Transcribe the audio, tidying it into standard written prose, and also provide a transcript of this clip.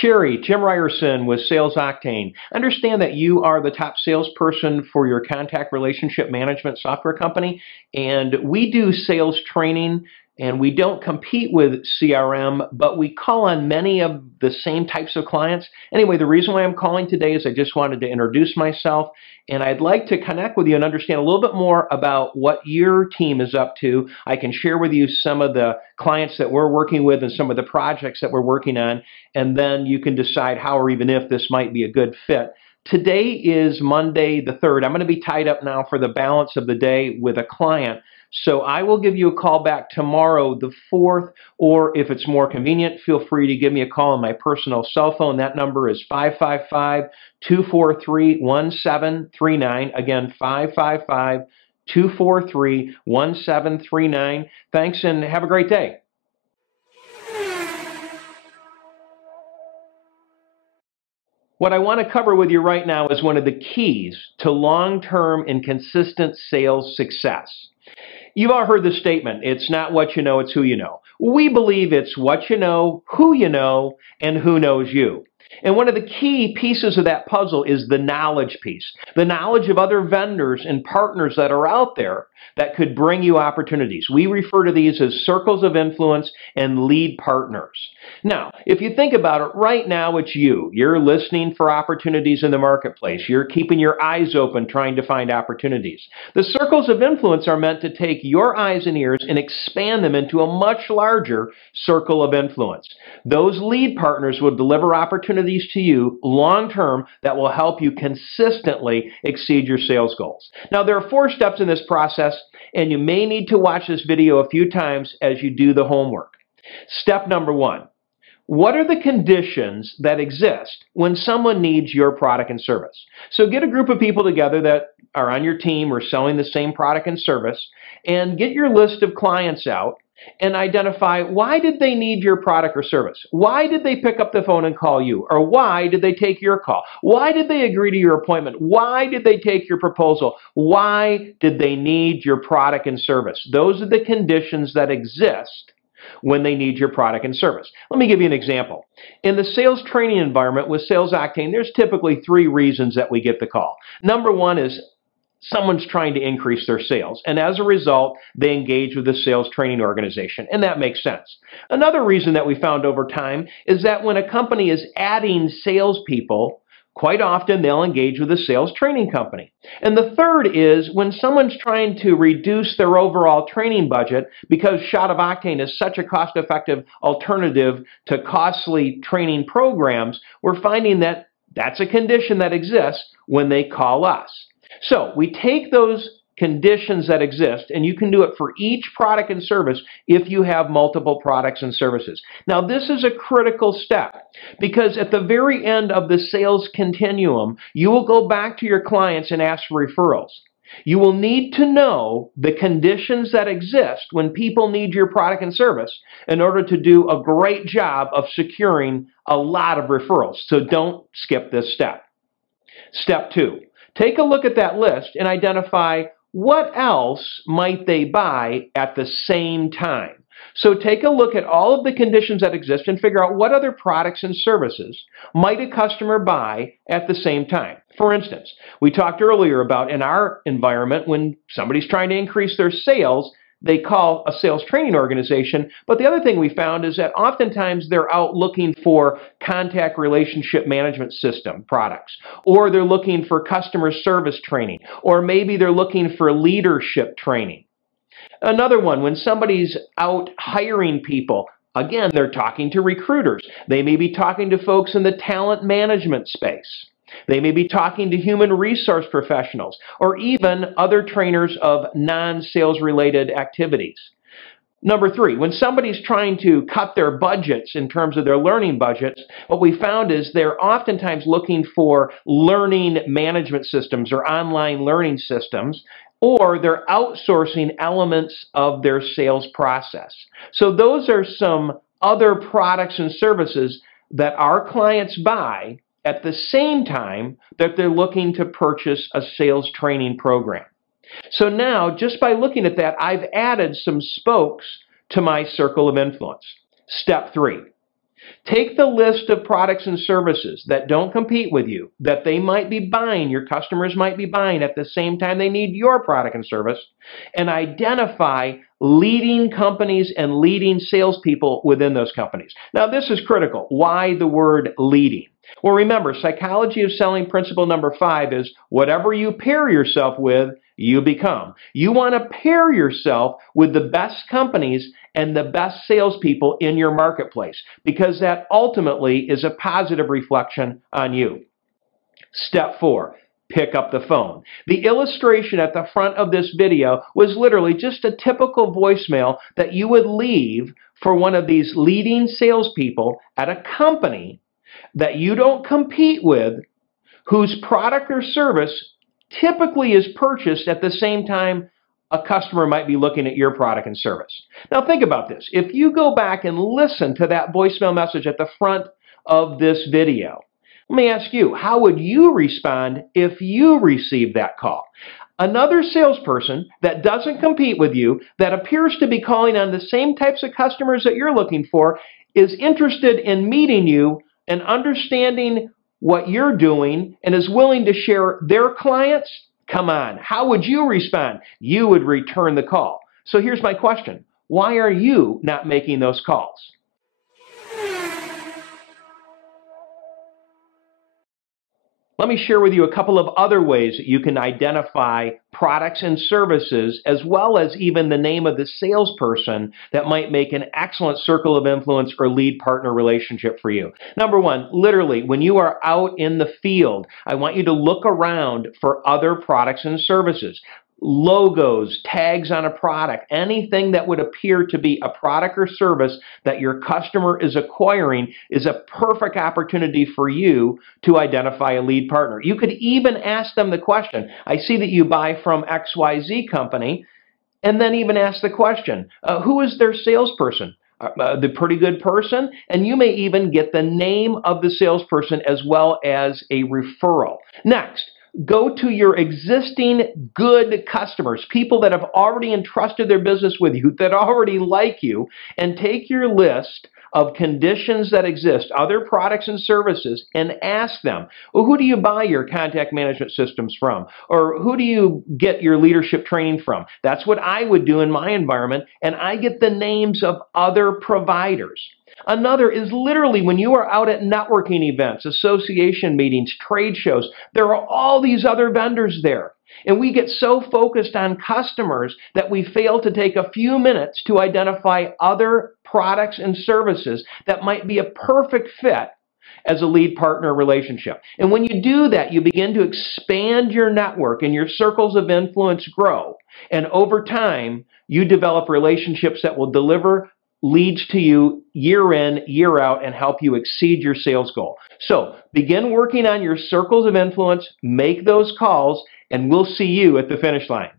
Sherry, Jim Ryerson with Sales Octane. Understand that you are the top salesperson for your contact relationship management software company, and we do sales training, and we don't compete with CRM, but we call on many of the same types of clients. Anyway, the reason why I'm calling today is I just wanted to introduce myself, and I'd like to connect with you and understand a little bit more about what your team is up to. I can share with you some of the clients that we're working with and some of the projects that we're working on, and then you can decide how or even if this might be a good fit. Today is Monday the 3rd. I'm going to be tied up now for the balance of the day with a client. So I will give you a call back tomorrow, the 4th, or if it's more convenient, feel free to give me a call on my personal cell phone. That number is 555-243-1739. Again, 555-243-1739. Thanks and have a great day. What I want to cover with you right now is one of the keys to long-term and consistent sales success. You've all heard the statement, it's not what you know, it's who you know. We believe it's what you know, and who knows you. And one of the key pieces of that puzzle is the knowledge piece. The knowledge of other vendors and partners that are out there that could bring you opportunities. We refer to these as circles of influence and lead partners. Now, if you think about it, right now it's you. You're listening for opportunities in the marketplace. You're keeping your eyes open trying to find opportunities. The circles of influence are meant to take your eyes and ears and expand them into a much larger circle of influence. Those lead partners will deliver opportunities to you long-term that will help you consistently exceed your sales goals. Now, there are 4 steps in this process, and you may need to watch this video a few times as you do the homework. Step number 1. What are the conditions that exist when someone needs your product and service? So get a group of people together that are on your team or selling the same product and service, and get your list of clients out and identify, why did they need your product or service? Why did they pick up the phone and call you? Or why did they take your call? Why did they agree to your appointment? Why did they take your proposal? Why did they need your product and service? Those are the conditions that exist when they need your product and service. Let me give you an example. In the sales training environment with Sales Octane, there's typically 3 reasons that we get the call. Number 1 is someone's trying to increase their sales, and as a result, they engage with the sales training organization, and that makes sense. Another reason that we found over time is that when a company is adding salespeople, quite often they'll engage with a sales training company. And the third is when someone's trying to reduce their overall training budget, because Shot of Octane is such a cost-effective alternative to costly training programs, we're finding that that's a condition that exists when they call us. So we take those conditions that exist, and you can do it for each product and service if you have multiple products and services. Now, this is a critical step because at the very end of the sales continuum, you will go back to your clients and ask for referrals. You will need to know the conditions that exist when people need your product and service in order to do a great job of securing a lot of referrals. So don't skip this step. Step 2. Take a look at that list and identify what else might they buy at the same time. So take a look at all of the conditions that exist and figure out what other products and services might a customer buy at the same time. For instance, we talked earlier about in our environment when somebody's trying to increase their sales, they call a sales training organization. But the other thing we found is that oftentimes they're out looking for contact relationship management system products, or they're looking for customer service training, or maybe they're looking for leadership training. Another one, when somebody's out hiring people, again, they're talking to recruiters. They may be talking to folks in the talent management space. They may be talking to human resource professionals or even other trainers of non-sales related activities. Number 3, when somebody's trying to cut their budgets in terms of their learning budgets, what we found is they're oftentimes looking for learning management systems or online learning systems, or they're outsourcing elements of their sales process. So those are some other products and services that our clients buy at the same time that they're looking to purchase a sales training program. So now, just by looking at that, I've added some spokes to my circle of influence. Step 3. Take the list of products and services that don't compete with you, that they might be buying, your customers might be buying at the same time they need your product and service, and identify leading companies and leading salespeople within those companies. Now, this is critical. Why the word leading? Well, remember, psychology of selling principle number 5 is whatever you pair yourself with, you become. You want to pair yourself with the best companies and the best salespeople in your marketplace, because that ultimately is a positive reflection on you. Step 4, pick up the phone. The illustration at the front of this video was literally just a typical voicemail that you would leave for one of these leading salespeople at a company that you don't compete with, whose product or service typically is purchased at the same time a customer might be looking at your product and service. Now think about this. If you go back and listen to that voicemail message at the front of this video, let me ask you, how would you respond if you received that call? Another salesperson that doesn't compete with you, that appears to be calling on the same types of customers that you're looking for, is interested in meeting you and understanding what you're doing and is willing to share their clients. Come on, how would you respond? You would return the call. So here's my question. Why are you not making those calls? Let me share with you a couple of other ways that you can identify products and services, as well as even the name of the salesperson that might make an excellent circle of influence or lead partner relationship for you. Number 1, literally, when you are out in the field, I want you to look around for other products and services. Logos, tags on a product, anything that would appear to be a product or service that your customer is acquiring is a perfect opportunity for you to identify a lead partner. You could even ask them the question, I see that you buy from XYZ company, and then even ask the question, who is their salesperson? The pretty good person, and you may even get the name of the salesperson as well as a referral. Next, go to your existing good customers, people that have already entrusted their business with you, that already like you, and take your list of conditions that exist, other products and services, and ask them, well, who do you buy your contact management systems from? Or who do you get your leadership training from? That's what I would do in my environment, and I get the names of other providers. Another is literally when you are out at networking events, association meetings, trade shows, there are all these other vendors there. And we get so focused on customers that we fail to take a few minutes to identify other products and services that might be a perfect fit as a lead partner relationship. And when you do that, you begin to expand your network and your circles of influence grow. And over time, you develop relationships that will deliver leads to you year in, year out, and help you exceed your sales goal. So begin working on your circles of influence, make those calls, and we'll see you at the finish line.